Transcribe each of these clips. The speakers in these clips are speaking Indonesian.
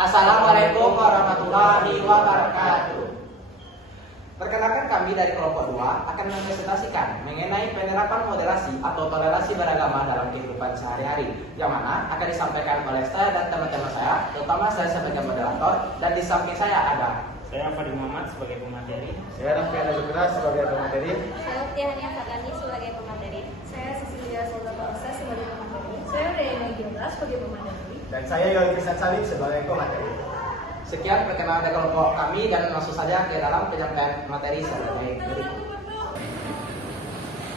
Assalamualaikum warahmatullahi wabarakatuh. Perkenalkan, kami dari kelompok 2 akan mempresentasikan mengenai penerapan moderasi atau toleransi beragama dalam kehidupan sehari-hari, yang mana akan disampaikan oleh saya dan teman-teman saya, terutama saya sebagai moderator, dan di samping saya ada saya Fadil Muhammad sebagai pemateri. Saya Raffi Adazukra sebagai pemateri. Saya Tiania Fatani sebagai pemateri. Saya Cecilia Solda Bangsa sebagai pemateri. Saya Rena Gendra sebagai pemateri. Dan saya Yogi Kisan Salim sebagai pemateri. sekian perkenalan dari kelompok kami, dan langsung saja ke dalam penyampaian materi sebagai berikut.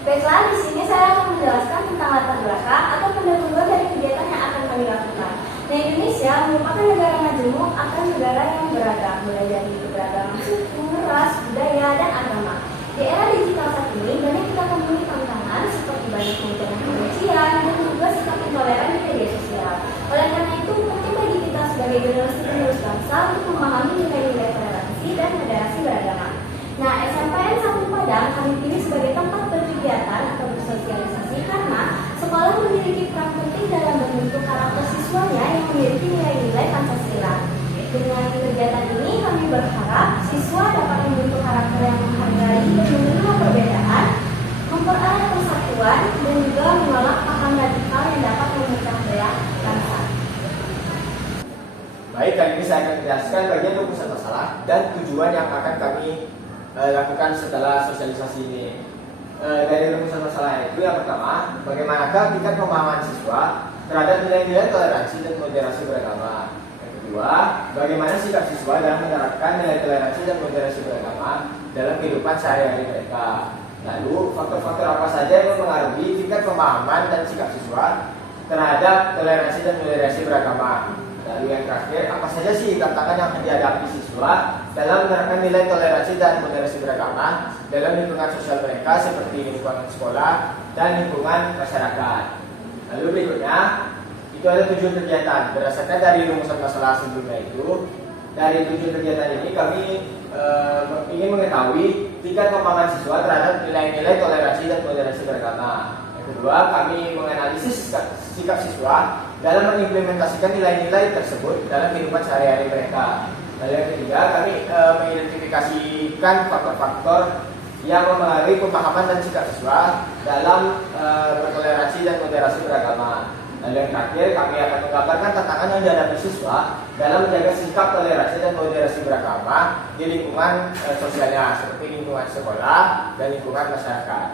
Baiklah, di sini saya akan menjelaskan tentang latar belakang atau pendahuluan dari kegiatan yang akan kami lakukan. Nah, Indonesia merupakan negara majemuk akan negara yang beragam, mulai dari keberagaman suku, ras, budaya, dan agama. Di era digital saat ini, banyak kita temui tantangan seperti banyak munculnya kebencian dan juga sikap intoleran di media sosial. Oleh karena itu, penting bagi kita sebagai generasi penerus bangsa untuk memahami nilai-nilai toleransi dan moderasi beragama. Nah, SMPN 1 Padang kami pilih sebagai tempat berkegiatan atau bersosialisasi karena sekolah memiliki peran penting dalam membentuk karakter siswanya yang memiliki nilai-nilai Pancasila. Dengan kegiatan ini kami berharap siswa dapat membentuk karakter yang menghargai dan menerima perbedaan, mempererat persatuan, dan juga menolak paham radikal yang dapat memecah belah bangsa. Baik, kali ini saya akan menjelaskan bagian rumusan masalah dan tujuan yang akan kami lakukan setelah sosialisasi ini. Dari rumusan masalah itu, yang pertama, bagaimanakah tingkat pemahaman siswa terhadap nilai-nilai toleransi dan moderasi beragama. Yang kedua, bagaimana sikap siswa dalam menerapkan nilai toleransi dan moderasi beragama dalam kehidupan sehari-hari mereka. Lalu, faktor-faktor apa saja yang mempengaruhi tingkat pemahaman dan sikap siswa terhadap toleransi dan moderasi beragama. Lalu yang terakhir, apa saja sih tantangan yang akan dihadapi siswa dalam menerapkan nilai toleransi dan moderasi beragama dalam lingkungan sosial mereka seperti lingkungan sekolah dan lingkungan masyarakat. Lalu berikutnya, itu ada 7 kegiatan. Berdasarkan dari rumusan masalah sebelumnya itu, dari 7 kegiatan ini kami ingin mengetahui tingkat pemahaman siswa terhadap nilai-nilai toleransi dan moderasi beragama. Yang kedua, kami menganalisis sikap siswa dalam mengimplementasikan nilai-nilai tersebut dalam kehidupan sehari-hari mereka. Lalu yang ketiga, kami mengidentifikasikan faktor-faktor yang mempengaruhi pemahaman dan sikap siswa dalam bertoleransi dan moderasi beragama. Lalu yang terakhir, kami akan menggambarkan tantangan yang dihadapi siswa dalam menjaga sikap toleransi dan moderasi beragama di lingkungan sosialnya, seperti lingkungan sekolah dan lingkungan masyarakat.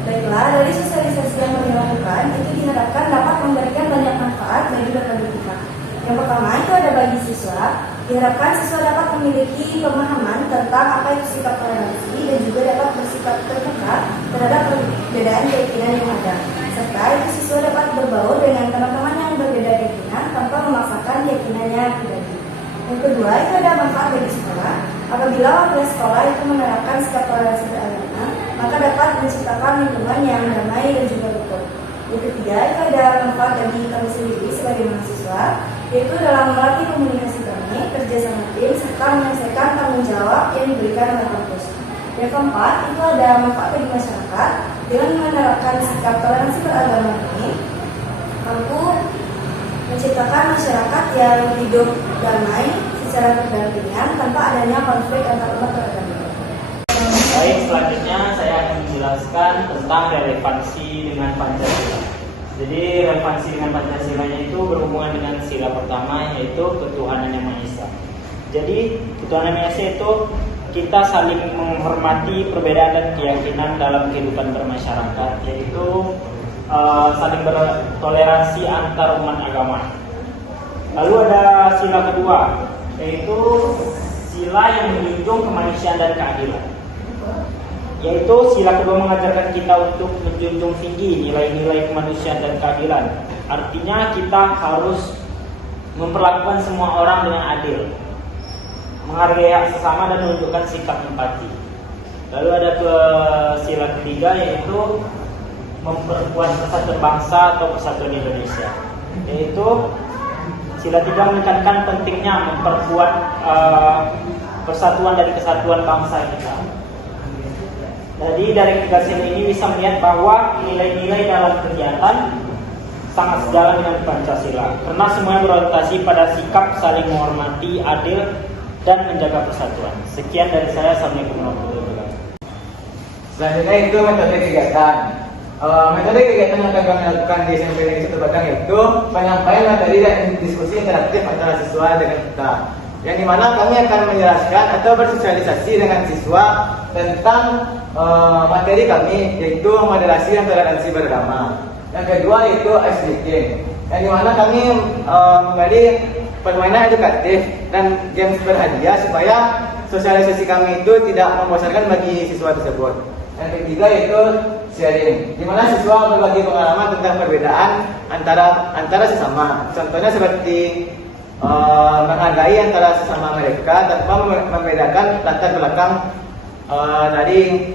Baiklah, dari sosialisasi yang kami lakukan, itu diharapkan dapat memberikan banyak manfaat bagi berbagai pihak. Yang pertama, itu ada bagi siswa. Diharapkan siswa dapat memiliki pemahaman tentang apa itu sikap toleransi dan juga dapat bersikap terbuka terhadap perbedaan keyakinan yang ada. Serta itu siswa dapat berbaur dengan teman-teman yang berbeda keyakinan tanpa memaksakan keyakinannya pribadi. Yang kedua, itu ada manfaat bagi sekolah. Apabila warga sekolah itu menerapkan sikap toleransi beragama, maka dapat menciptakan lingkungan yang damai dan juga rukun. Yang ketiga, itu ada manfaat bagi kami sendiri sebagai mahasiswa, yaitu dalam melatih komunikasi kami, kerja sama tim, serta menyelesaikan tanggung jawab yang diberikan oleh kampus. Yang keempat, itu ada manfaat bagi masyarakat. Dengan menerapkan sikap toleransi beragama ini, mampu menciptakan masyarakat yang hidup damai secara berdampingan tanpa adanya konflik antar umat beragama. Baik, selanjutnya saya akan menjelaskan tentang relevansi dengan Pancasila. Jadi relevansi dengan Pancasilanya itu berhubungan dengan sila pertama, yaitu ketuhanan yang Maha Esa. Jadi ketuhanan yang Maha Esa itu kita saling menghormati perbedaan dan keyakinan dalam kehidupan bermasyarakat, yaitu saling bertoleransi antar umat agama. Lalu ada sila kedua, yaitu sila yang menjunjung kemanusiaan dan keadilan. Yaitu sila kedua mengajarkan kita untuk menjunjung tinggi nilai-nilai kemanusiaan dan keadilan. Artinya kita harus memperlakukan semua orang dengan adil, menghargai hak sesama dan menunjukkan sikap empati. Lalu ada sila ketiga, yaitu memperkuat persatuan bangsa atau persatuan Indonesia. Yaitu sila tiga menekankan pentingnya memperkuat persatuan dan kesatuan bangsa kita. Jadi dari ketiga sila ini bisa melihat bahwa nilai-nilai dalam kegiatan sangat sejalan dengan Pancasila karena semuanya berorientasi pada sikap saling menghormati, adil, dan menjaga persatuan. Sekian dari saya. Assalamualaikum warahmatullahi wabarakatuh. Selanjutnya itu metode kegiatan. Metode kegiatan yang akan kami lakukan di SMP Negeri 1 Padang yaitu penyampaian materi dan diskusi interaktif antara siswa dengan kita, yang dimana kami akan menjelaskan atau bersosialisasi dengan siswa tentang materi kami, yaitu moderasi dan toleransi beragama. Yang kedua yaitu ice breaking, yang dimana kami menggali permainan edukatif dan games berhadiah supaya sosialisasi kami itu tidak membosankan bagi siswa tersebut. Yang ketiga yaitu sharing, di mana siswa berbagi pengalaman tentang perbedaan antara sesama. Contohnya seperti menghargai antara sesama mereka tanpa membedakan latar belakang dari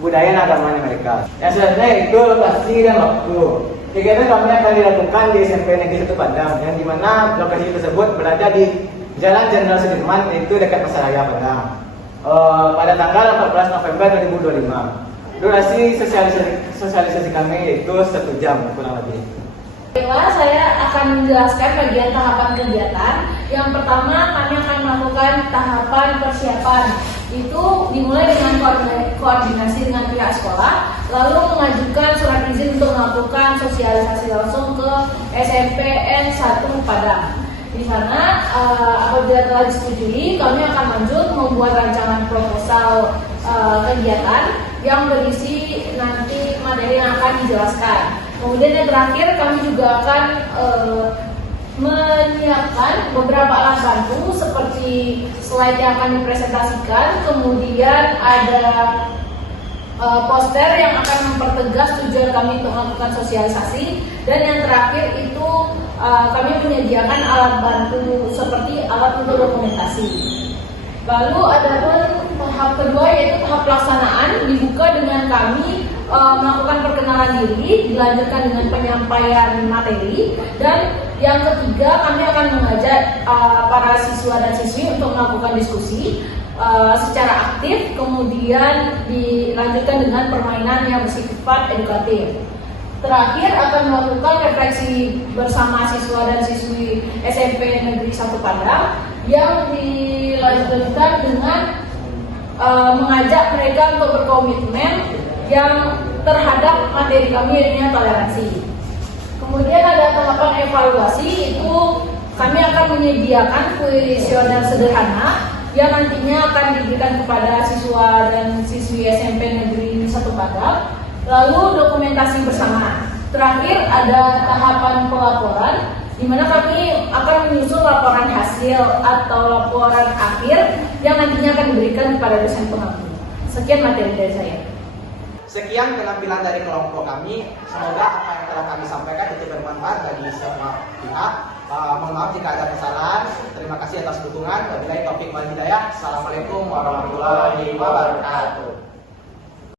budaya dan agamanya mereka. Yang selanjutnya itu lokasi dan waktu. Kegiatan kami akan dilakukan di SMP Negeri 1 Padang, yang dimana lokasi tersebut berada di Jalan Jenderal Sudirman, yaitu dekat Pasaraya Padang. Pada tanggal 14 November 2025. Durasi sosialisasi kami yaitu 1 jam kurang lebih. Baiklah, saya akan menjelaskan bagian tahapan kegiatan. Yang pertama, kami akan melakukan tahapan persiapan. Itu dimulai dengan koordinasi dengan pihak sekolah, lalu mengajukan surat izin untuk melakukan sosialisasi langsung ke SMPN 1 Padang. Di sana, apabila telah disetujui, kami akan lanjut membuat rancangan proposal kegiatan yang berisi nanti materi yang akan dijelaskan. Kemudian yang terakhir, kami juga akan menyiapkan beberapa alat bantu seperti slide yang akan dipresentasikan, kemudian ada poster yang akan mempertegas tujuan kami untuk melakukan sosialisasi, dan yang terakhir itu kami menyediakan alat bantu seperti alat untuk dokumentasi. Lalu ada tahap kedua yaitu tahap pelaksanaan, dibuka dengan kami melakukan perkenalan diri, dilanjutkan dengan penyampaian materi, dan yang ketiga kami akan mengajak para siswa dan siswi untuk melakukan diskusi secara aktif, kemudian dilanjutkan dengan permainan yang bersifat edukatif. Terakhir akan melakukan refleksi bersama siswa dan siswi SMP Negeri 1 Padang yang dilanjutkan dengan mengajak mereka untuk berkomitmen yang terhadap materi kami yaitu toleransi. Kemudian ada tahapan evaluasi, itu kami akan menyediakan kuesioner sederhana yang nantinya akan diberikan kepada siswa dan siswi SMP Negeri 1 Padang. Lalu dokumentasi bersama. Terakhir ada tahapan pelaporan, di mana kami akan menyusun laporan hasil atau laporan akhir yang nantinya akan diberikan kepada dosen pengampu. Sekian materi dari saya. Sekian penampilan dari kelompok kami. Semoga apa yang telah kami sampaikan itu bermanfaat bagi semua pihak. Mohon maaf jika ada kesalahan. Terima kasih atas dukungan. Wabillahi taufiq wal hidayah. Assalamualaikum warahmatullahi wabarakatuh.